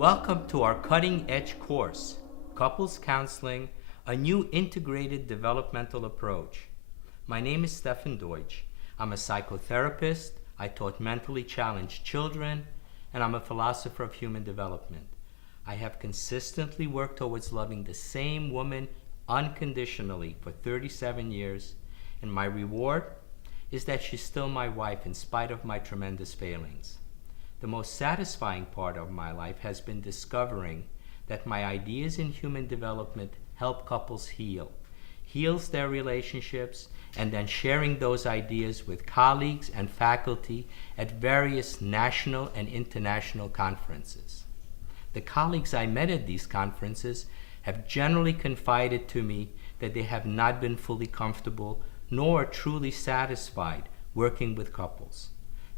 Welcome to our cutting-edge course, Couples Counseling, a new integrated developmental approach. My name is Stefan Deutsch. I'm a psychotherapist, I taught mentally challenged children, and I'm a philosopher of human development. I have consistently worked towards loving the same woman unconditionally for 37 years, and my reward is that she's still my wife in spite of my tremendous failings. The most satisfying part of my life has been discovering that my ideas in human development help couples heals their relationships, and then sharing those ideas with colleagues and faculty at various national and international conferences. The colleagues I met at these conferences have generally confided to me that they have not been fully comfortable nor truly satisfied working with couples.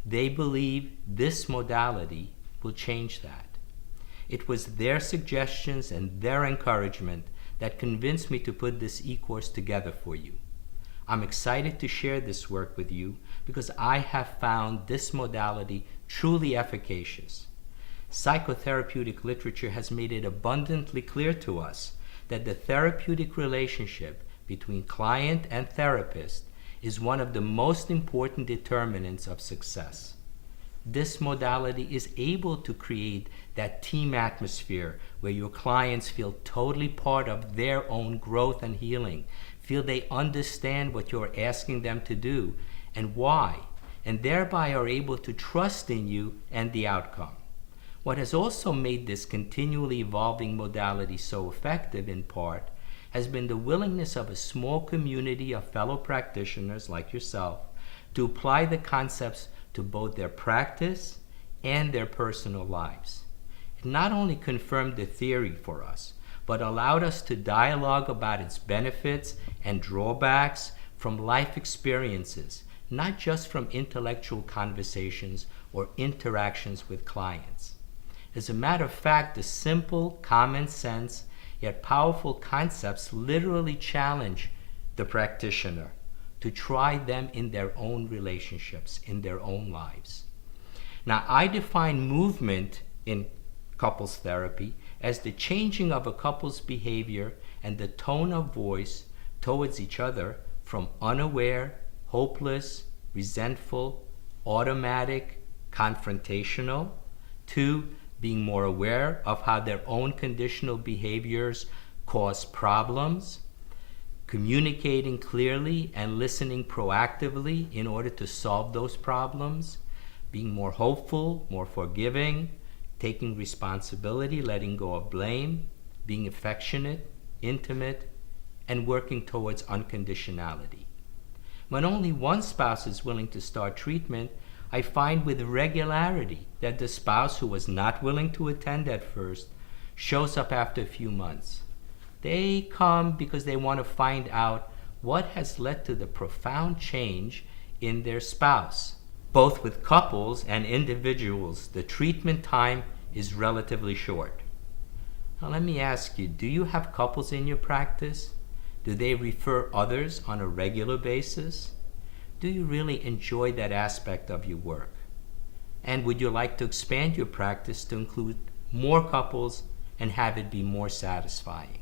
They believe this modality will change that. It was their suggestions and their encouragement that convinced me to put this e-course together for you. I'm excited to share this work with you because I have found this modality truly efficacious. Psychotherapeutic literature has made it abundantly clear to us that the therapeutic relationship between client and therapist is one of the most important determinants of success. This modality is able to create that team atmosphere where your clients feel totally part of their own growth and healing, feel they understand what you're asking them to do and why, and thereby are able to trust in you and the outcome. What has also made this continually evolving modality so effective in part has been the willingness of a small community of fellow practitioners like yourself to apply the concepts to both their practice and their personal lives. It not only confirmed the theory for us, but allowed us to dialogue about its benefits and drawbacks from life experiences, not just from intellectual conversations or interactions with clients. As a matter of fact, the simple, common sense, yet powerful concepts literally challenge the practitioner to try them in their own relationships, in their own lives. Now, I define movement in couples therapy as the changing of a couple's behavior and the tone of voice towards each other from unaware, hopeless, resentful, automatic, confrontational, to being more aware of how their own conditional behaviors cause problems, communicating clearly and listening proactively in order to solve those problems, being more hopeful, more forgiving, taking responsibility, letting go of blame, being affectionate, intimate, and working towards unconditionality. When only one spouse is willing to start treatment, I find with regularity that the spouse who was not willing to attend at first shows up after a few months. They come because they want to find out what has led to the profound change in their spouse. Both with couples and individuals, the treatment time is relatively short. Now let me ask you, do you have couples in your practice? Do they refer others on a regular basis? Do you really enjoy that aspect of your work? And would you like to expand your practice to include more couples and have it be more satisfying?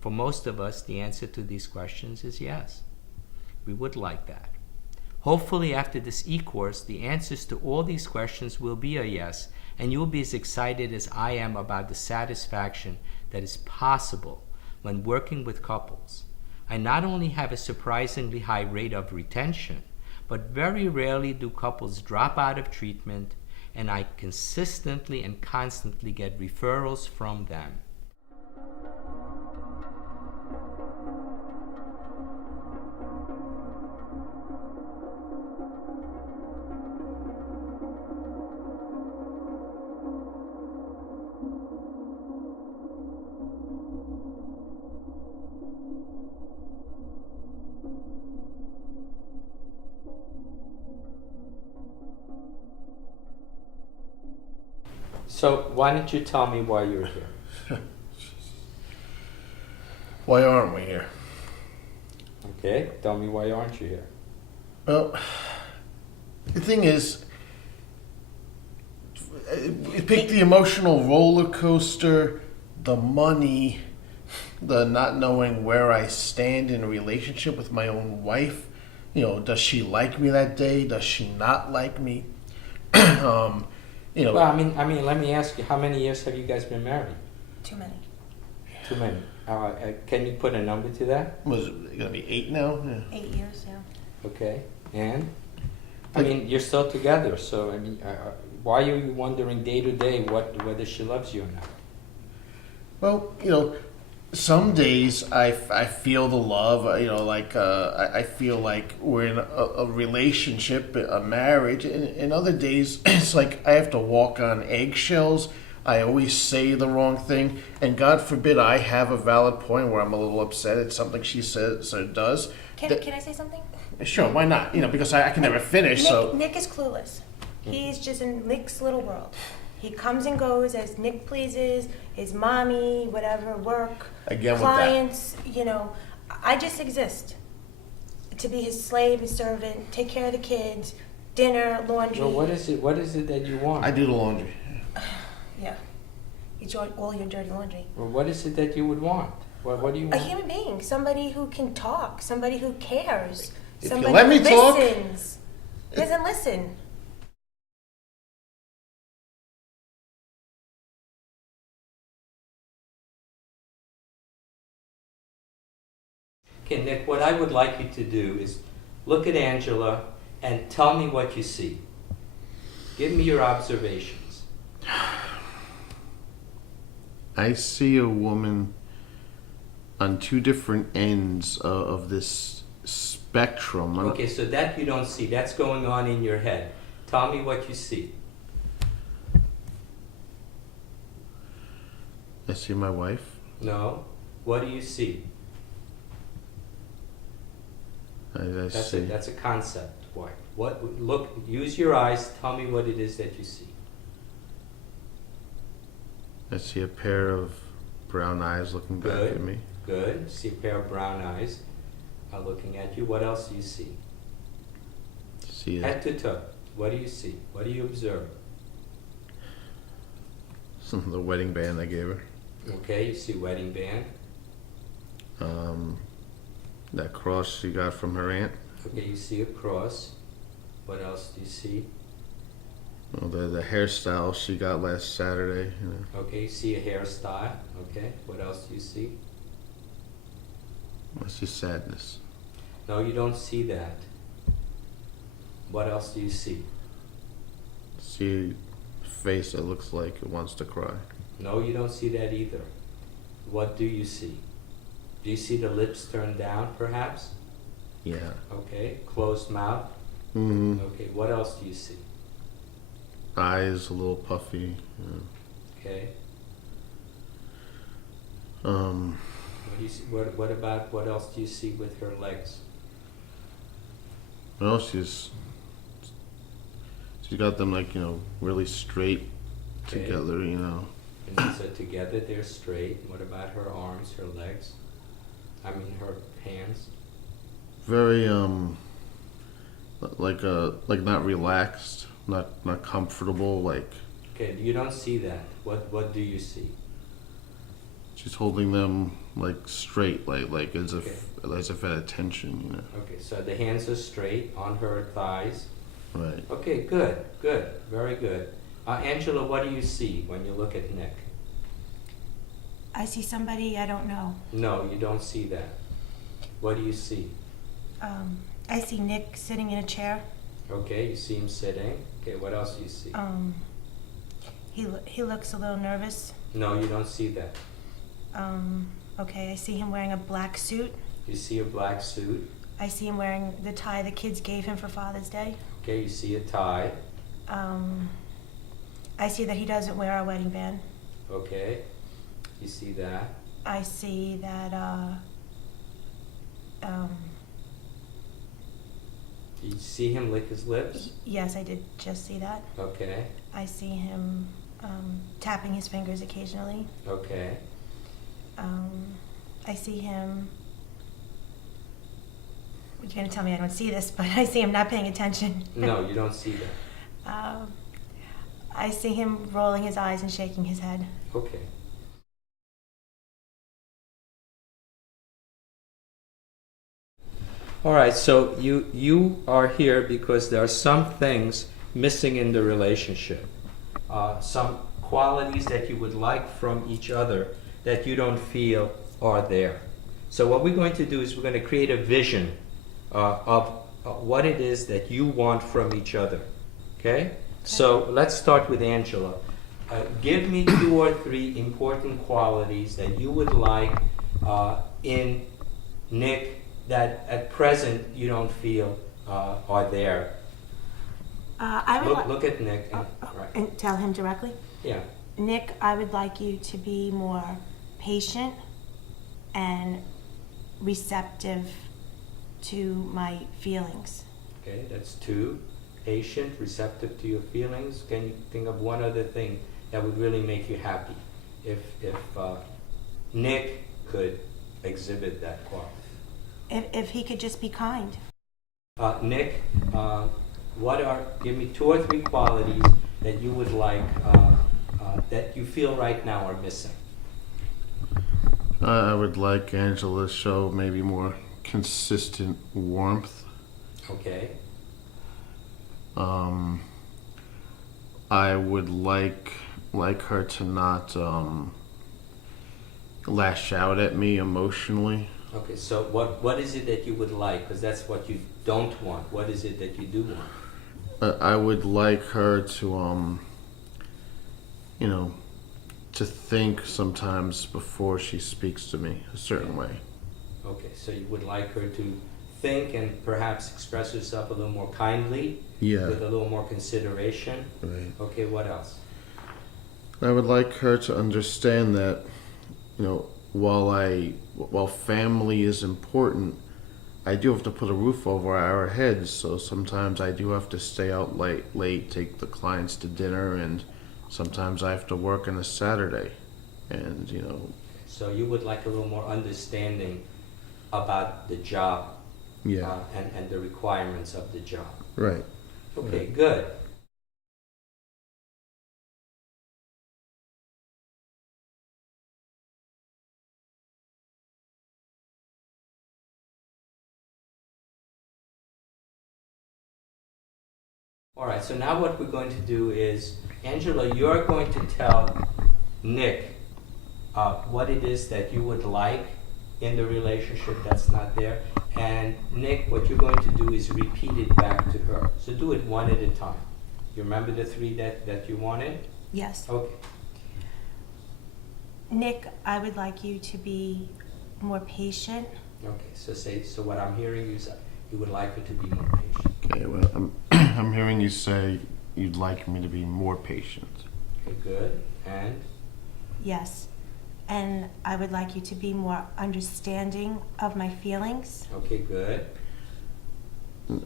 For most of us, the answer to these questions is yes. We would like that. Hopefully, after this e-course, the answers to all these questions will be a yes, and you'll be as excited as I am about the satisfaction that is possible when working with couples. I not only have a surprisingly high rate of retention, but very rarely do couples drop out of treatment, and I consistently and constantly get referrals from them. So why don't you tell me why you're here? Why aren't we here? Okay, tell me why aren't you here? Well, the thing is, pick the emotional roller coaster, the money, the not knowing where I stand in a relationship with my own wife. Does she like me that day? Does she not like me? um, Well, let me ask you, how many years have you guys been married? Too many. Too many. Can you put a number to that? Was it gonna be 8 now? Yeah. 8 years, yeah. Okay. And? You're still together, so, why are you wondering day to day whether she loves you or not? Well, some days I feel the love. I feel like we're in a relationship, a marriage. And other days, it's like I have to walk on eggshells. I always say the wrong thing. And God forbid I have a valid point where I'm a little upset at something she says or does. Can I say something? Sure, why not? Because I can never finish. Nick is clueless. He's just in Nick's little world. He comes and goes as Nick pleases, his mommy, whatever, work, Again clients, I just exist. To be his slave and servant, take care of the kids, dinner, laundry. Well, what is it that you want? I do the laundry. Yeah. It's all your dirty laundry. Well, what is it that you would want? What do you A want? human being, somebody who can talk, somebody who cares, If somebody you let me who talk. listens. He doesn't listen. Okay, Nick, what I would like you to do is look at Angela and tell me what you see. Give me your observations. I see a woman on 2 different ends of this spectrum. Okay, so that you don't see. That's going on in your head. Tell me what you see. I see my wife. No? What do you see? That's a concept. Why? Look, use your eyes. Tell me what it is that you see. I see a pair of brown eyes looking back Good. at me. Good. See a pair of brown eyes looking at you. What else do you see? See Head to toe. What do you see? What do you observe? the wedding band I gave her. Okay, you see wedding band. That cross she got from her aunt. Okay, you see a cross. What else do you see? Well, the hairstyle she got last Saturday. Okay, you see a hairstyle. Okay, what else do you see? I see sadness. No, you don't see that. What else do you see? See a face that looks like it wants to cry. No, you don't see that either. What do you see? Do you see the lips turned down, perhaps? Yeah. Okay, closed mouth. Mm-hmm. Okay, what else do you see? Eyes a little puffy. Okay. What do you see? What else do you see with her legs? Well, she's got them really straight Okay. together. And so together they're straight. What about her arms, her legs? Her hands? Very like not relaxed, not comfortable. Okay, you don't see that. What do you see? She's holding them straight, like as if Okay. as if at attention. Okay, so the hands are straight on her thighs. Right. Okay, good, very good. Angela, what do you see when you look at Nick? I see somebody I don't know. No, you don't see that. What do you see? I see Nick sitting in a chair. Okay, you see him sitting. Okay, what else do you see? He looks a little nervous. No, you don't see that. Okay, I see him wearing a black suit. You see a black suit. I see him wearing the tie the kids gave him for Father's Day. Okay, you see a tie. I see that he doesn't wear our wedding band. Okay, you see that. I see that, You see him lick his lips? yes, I did just see that. Okay, I see him tapping his fingers occasionally. okay. I see him. You're gonna tell me I don't see this, but I see him not paying attention. No, you don't see that. I see him rolling his eyes and shaking his head. Okay. All right, so you are here because there are some things missing in the relationship, some qualities that you would like from each other that you don't feel are there. So what we're going to do is we're going to create a vision of what it is that you want from each other. Okay? So let's start with Angela. Give me 2 or 3 important qualities that you would like in Nick that at present you don't feel are there. I would Look at Nick. Right. and tell him directly. Yeah. Nick, I would like you to be more patient and receptive to my feelings. Okay, that's 2. Patient, receptive to your feelings. Can you think of one other thing that would really make you happy if Nick could exhibit that quality? If he could just be kind. Nick, give me 2 or 3 qualities that you would like that you feel right now are missing. I would like Angela to show maybe more consistent warmth. Okay. I would like her to not lash out at me emotionally. Okay, so what is it that you would like? Because that's what you don't want. What is it that you do want? I would like her to to think sometimes before she speaks to me a certain way. Okay, so you would like her to think and perhaps express herself a little more kindly, Yeah. with a little more consideration. Right. Okay, what else? I would like her to understand that, while family is important, I do have to put a roof over our heads. So sometimes I do have to stay out late, take the clients to dinner, and sometimes I have to work on a Saturday. And So you would like a little more understanding about the job yeah, and the requirements of the job. right. Okay, good. All right, so now what we're going to do is, Angela, you're going to tell Nick what it is that you would like in the relationship that's not there. And Nick, what you're going to do is repeat it back to her. So do it one at a time. You remember the 3 that you wanted? Yes. Okay. Nick, I would like you to be more patient. Okay, so what I'm hearing is you would like her to be more patient. Okay, well, I'm hearing you say you'd like me to be more patient. Okay, good. And? Yes. And I would like you to be more understanding of my feelings. Okay, good.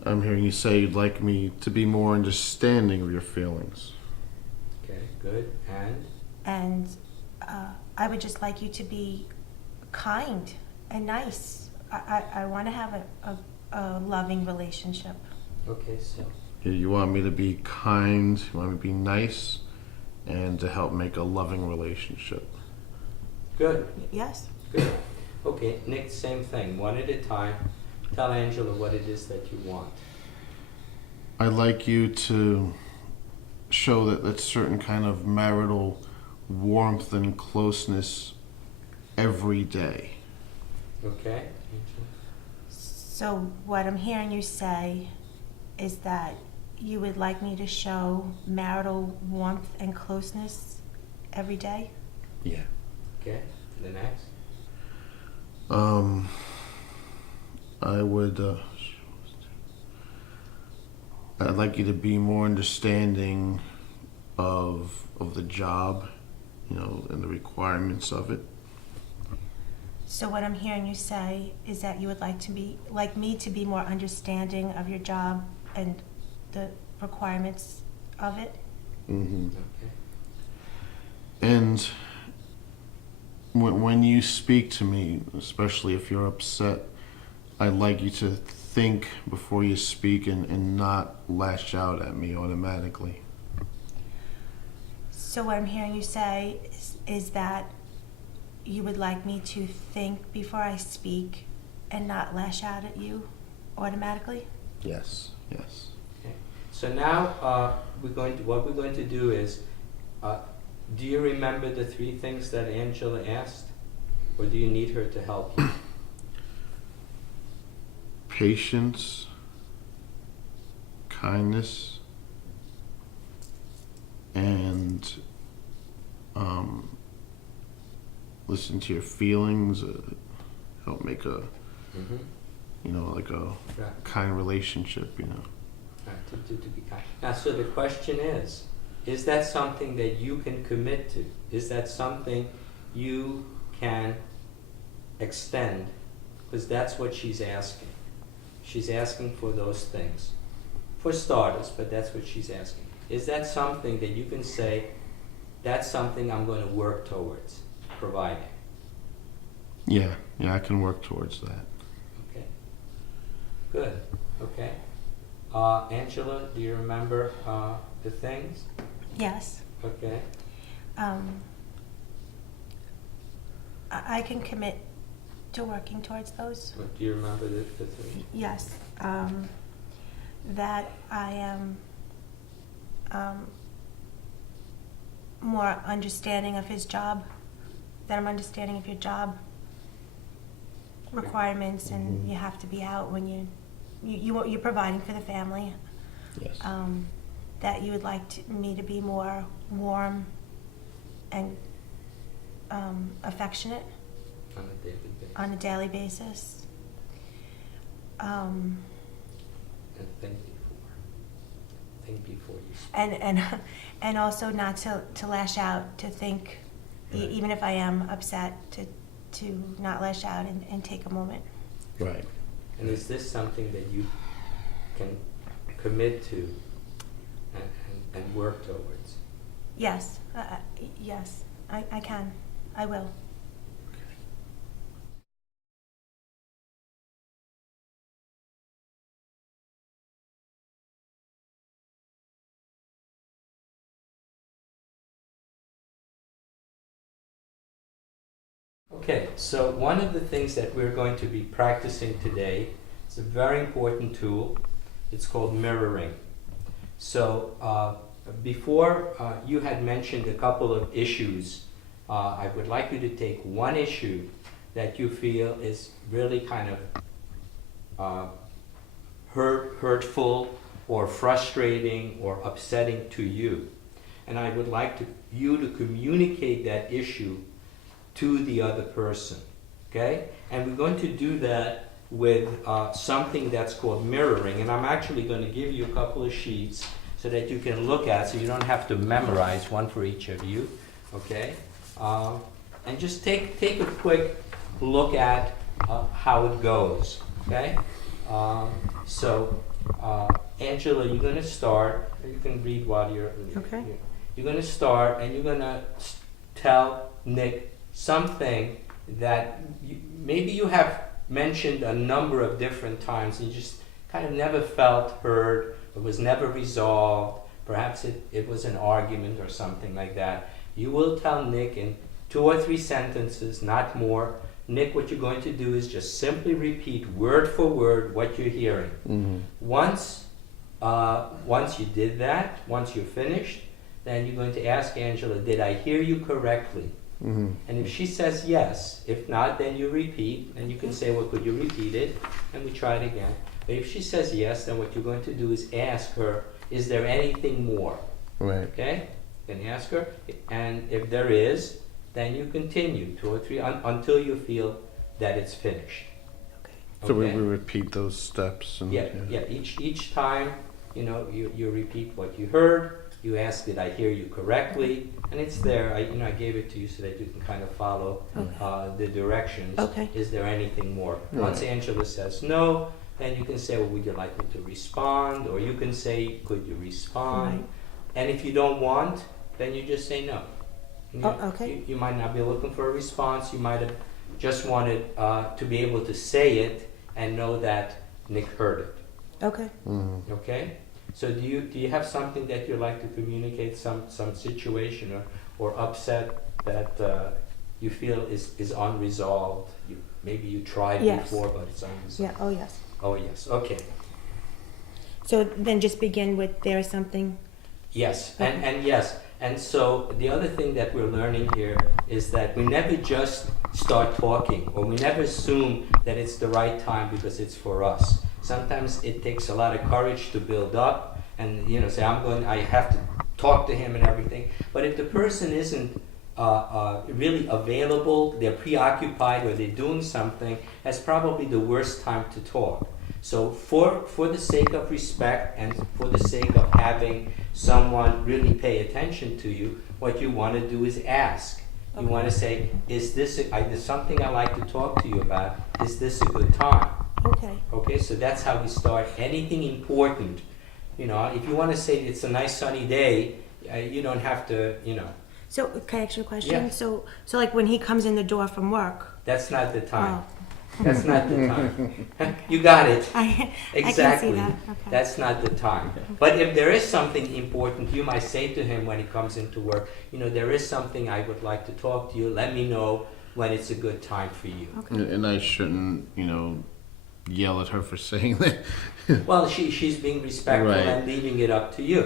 I'm hearing you say you'd like me to be more understanding of your feelings. Okay, good. And? And I would just like you to be kind and nice. I want to have a loving relationship. Okay, so. You want me to be kind, you want me to be nice, and to help make a loving relationship. Good. Yes. Good. Okay, Nick, same thing. One at a time. Tell Angela what it is that you want. I'd like you to show that certain kind of marital warmth and closeness every day. Okay? So what I'm hearing you say is that you would like me to show marital warmth and closeness every day? Yeah. Okay, the next. I'd like you to be more understanding of the job, and the requirements of it. So what I'm hearing you say is that you would like me to be more understanding of your job and the requirements of it? Mm-hmm. Okay. And when you speak to me, especially if you're upset, I'd like you to think before you speak and not lash out at me automatically. So what I'm hearing you say is that you would like me to think before I speak and not lash out at you automatically? Yes. Yes. Okay. So now what we're going to do is, do you remember the 3 things that Angela asked, or do you need her to help you? Patience, kindness, and listen to your feelings. Help make a like a Right. kind relationship. Right, to be kind. Now, so the question is that something that you can commit to? Is that something you can extend? Because that's what she's asking. She's asking for those things. For starters, but that's what she's asking. Is that something that you can say, that's something I'm going to work towards providing? Yeah, I can work towards that. Okay. Good. Okay. Angela, do you remember the things? Yes. Okay. I can commit to working towards those. What, do you remember the 3? Yes. That I am more understanding of his job, that I'm understanding of your job requirements, and you have to be out when you're providing for the family. Yes. That you would like me to be more warm and affectionate On a daily basis. on a daily basis. And think before you speak. And also not to lash out, to think, Right. even if I am upset, to not lash out and take a moment. Right. And is this something that you can commit to and work towards? Yes, yes, I can, I will. Okay, so one of the things that we're going to be practicing today is a very important tool. It's called mirroring. So before you had mentioned a couple of issues. I would like you to take one issue that you feel is really kind of hurtful or frustrating or upsetting to you. And I would like you to communicate that issue to the other person, okay? And we're going to do that with something that's called mirroring. And I'm actually going to give you a couple of sheets so that you can look at, so you don't have to memorize, one for each of you, okay? And just take a quick look at how it goes, okay? Angela, you're going to start. You can read while you're... Okay. You're going to start, and you're going to tell Nick something that maybe you have mentioned a number of different times, and you just kind of never felt heard, it was never resolved. Perhaps it was an argument or something like that. You will tell Nick in 2 or 3 sentences, not more. Nick, what you're going to do is just simply repeat word for word what you're hearing. Mm-hmm. Once you did that, once you're finished, then you're going to ask Angela, did I hear you correctly? Mm-hmm. And if she says yes, if not, then you repeat, and you can say, well, could you repeat it? And we try it again. But if she says yes, then what you're going to do is ask her, is there anything more? Right. Okay? Then ask her, and if there is, then you continue 2 or 3 until you feel that it's finished. Okay. So we Okay? repeat those steps. And, Yeah. Each time, you repeat what you heard. You ask, did I hear you correctly? And it's there. I gave it to you so that you can kind of follow the directions. Okay. Is there anything more? Right. Once Angela says no, then you can say, well, would you like me to respond? Or you can say, could you respond? Right. And if you don't want, then you just say no. Okay. You might not be looking for a response. You might have just wanted to be able to say it and know that Nick heard it. Okay. Mm-hmm. Okay? So do you have something that you'd like to communicate, some situation or upset that you feel is unresolved? Maybe you tried Yes. before, but it's unresolved. Yeah, oh yes. Oh, yes, okay. So then just begin with there is something, Yes, Okay. and yes, and so the other thing that we're learning here is that we never just start talking, or we never assume that it's the right time because it's for us. Sometimes it takes a lot of courage to build up and say I have to talk to him and everything. But if the person isn't really available, they're preoccupied or they're doing something, that's probably the worst time to talk. So for the sake of respect and for the sake of having someone really pay attention to you, what you want to do is ask. You Okay. want to say, there's something I'd like to talk to you about. Is this a good time? okay. Okay, so that's how we start. Anything important, if you want to say it's a nice sunny day, you don't have to, So can I ask you a question? Yeah. So like when he comes in the door from work, that's not the time. oh, That's not the time. You got it. I Exactly. can see that, okay. That's not the time. But if there is something important, you might say to him when he comes into work, there is something I would like to talk to you. Let me know when it's a good time for you. Okay. And I shouldn't, yell at her for saying that. Well, she's being respectful Right. and leaving it up to you.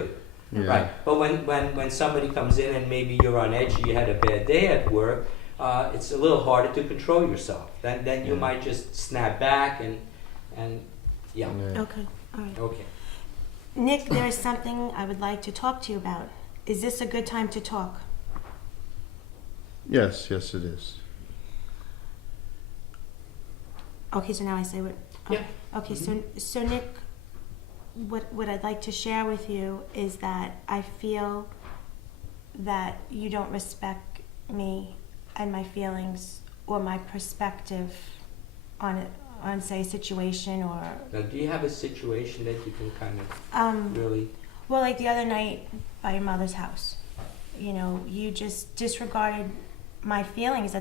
Yeah. Right. But when somebody comes in and maybe you're on edge, you had a bad day at work, it's a little harder to control yourself. Then you Yeah. might just snap back and yeah. Yeah. Okay, all right. Okay. Nick, there is something I would like to talk to you about. Is this a good time to talk? Yes, it is. Okay, so now I say what? Yeah. Okay, so Nick, what I'd like to share with you is that I feel that you don't respect me and my feelings or my perspective on say a situation or Now, do you have a situation that you can kind of um really? well, like the other night by your mother's house, you just disregarded my feelings.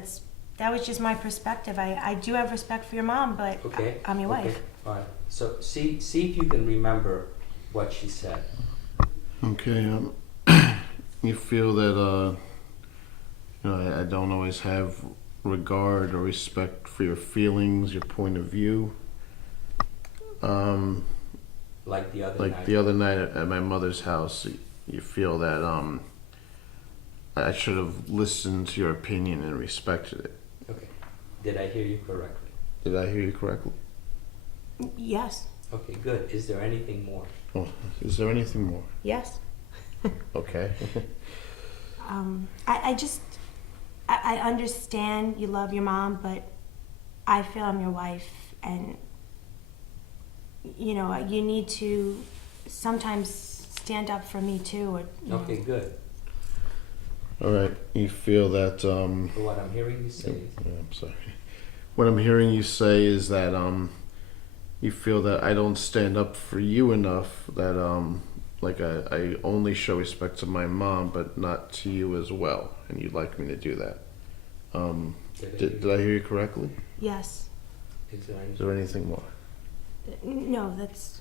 That was just my perspective. I do have respect for your mom, but Okay. I'm your okay. wife. All right. So see if you can remember what she said. Okay. You feel that I don't always have regard or respect for your feelings, your point of view. Like the other Like night. the other night at my mother's house, you feel that I should have listened to your opinion and respected it. Okay. Did I hear you correctly? Did I hear you correctly? Yes, Okay. Good. Is there anything more? Oh, is there anything more? yes. Okay. I understand you love your mom, but I feel I'm your wife, and you need to sometimes stand up for me too. Or Okay. Good. All right. You feel that. So what I'm hearing you say is, I'm sorry. What I'm hearing you say is that you feel that I don't stand up for you enough. That like I only show respect to my mom, but not to you as well. And you'd like me to do that. Did I hear you correctly? yes, Is there Is there anything more? no, that's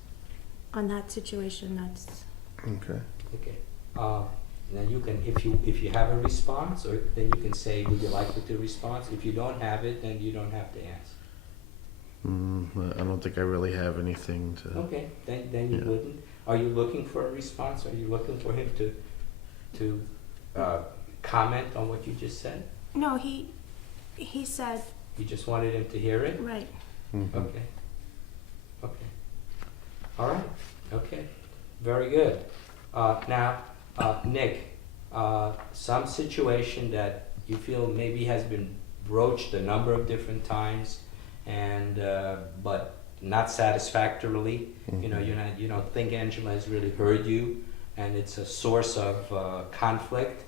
on that situation. That's Okay. Okay. Now you can, if you have a response, or then you can say, would you like me to respond? If you don't have it, then you don't have to ask. I don't think I really have anything to. Okay. Then you Yeah. wouldn't. Are you looking for a response? Are you looking for him to comment on what you just said? no. He said You just wanted him to hear it? right. Mhm. Okay. Okay. All right. Okay. Very good. Now, Nick, some situation that you feel maybe has been broached a number of different times, and but not satisfactorily. You don't think Angela has really heard you, and it's a source of conflict.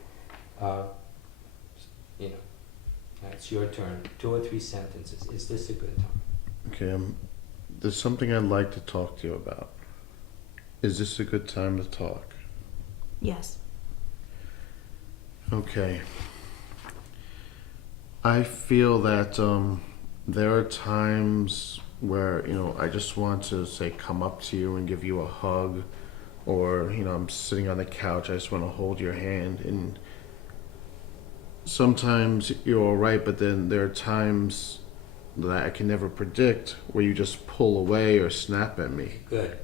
It's your turn. 2 or 3 sentences. Is this a good time? Okay. There's something I'd like to talk to you about. Is this a good time to talk? Yes. Okay. I feel that there are times where I just want to say come up to you and give you a hug, or I'm sitting on the couch, I just want to hold your hand. And sometimes you're all right, but then there are times that I can never predict where you just pull away or snap at me. Good.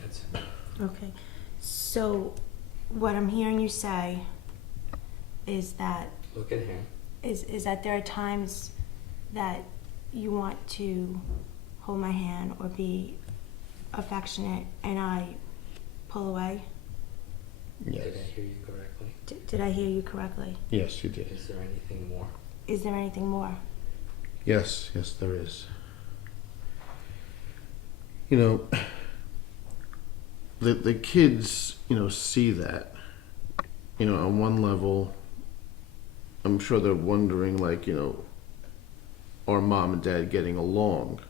That's Okay. So, what I'm hearing you say is that look at him. is that there are times that you want to hold my hand or be affectionate, and I pull away. Yes. Did I hear you correctly? Did I hear you correctly? Yes, you did. Is there anything more? Is there anything more? Yes, there is. The kids, see that. On one level, I'm sure they're wondering, like, are mom and dad getting along?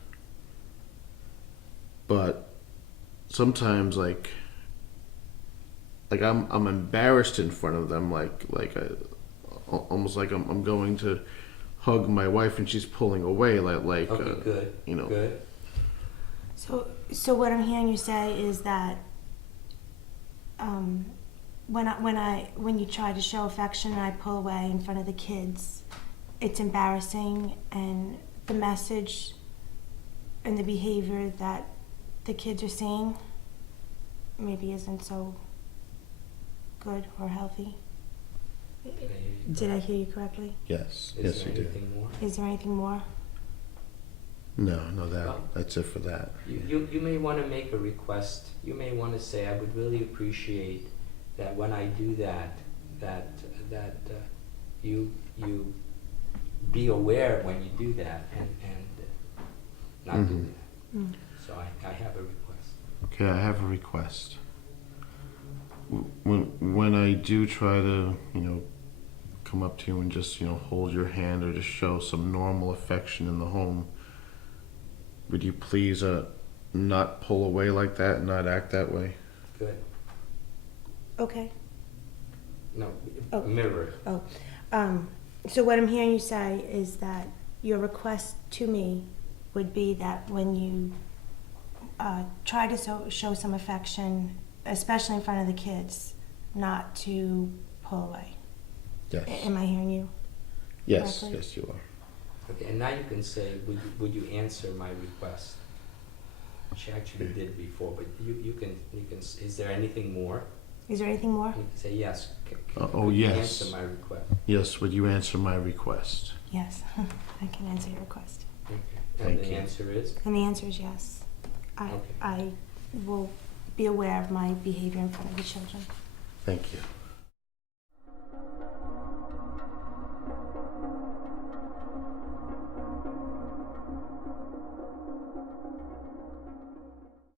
But sometimes, like I'm embarrassed in front of them, almost like I'm going to hug my wife and she's pulling away, Okay, good. Good. So what I'm hearing you say is that when you try to show affection and I pull away in front of the kids, it's embarrassing, and the message and the behavior that the kids are seeing maybe isn't so good or healthy. Did I hear you correctly? Yes, Is yes, there you did. anything more? Is there anything more? No, Well, that's it for that. You may want to make a request. You may want to say, I would really appreciate that when I do that, you be aware when you do that and not do that. Mm. So I have a request. Okay, I have a request. When I do try to, come up to you and just, hold your hand or just show some normal affection in the home, would you please not pull away like that and not act that way? Good. Okay. No, Oh. mirror it. So what I'm hearing you say is that your request to me would be that when you try to show some affection, especially in front of the kids, not to pull away. Yes. Am I hearing you? Yes, correctly? yes, you are. Okay, and now you can say, would you answer my request? She actually did before, but you can. Is there anything more? Is there anything more? You can say yes. Oh, Could you yes. Answer my request. Yes, would you answer my request? Yes, I can answer your request. Okay. And Thank the you. answer is And the answer is yes. Okay. I will be aware of my behavior in front of the children. Thank you.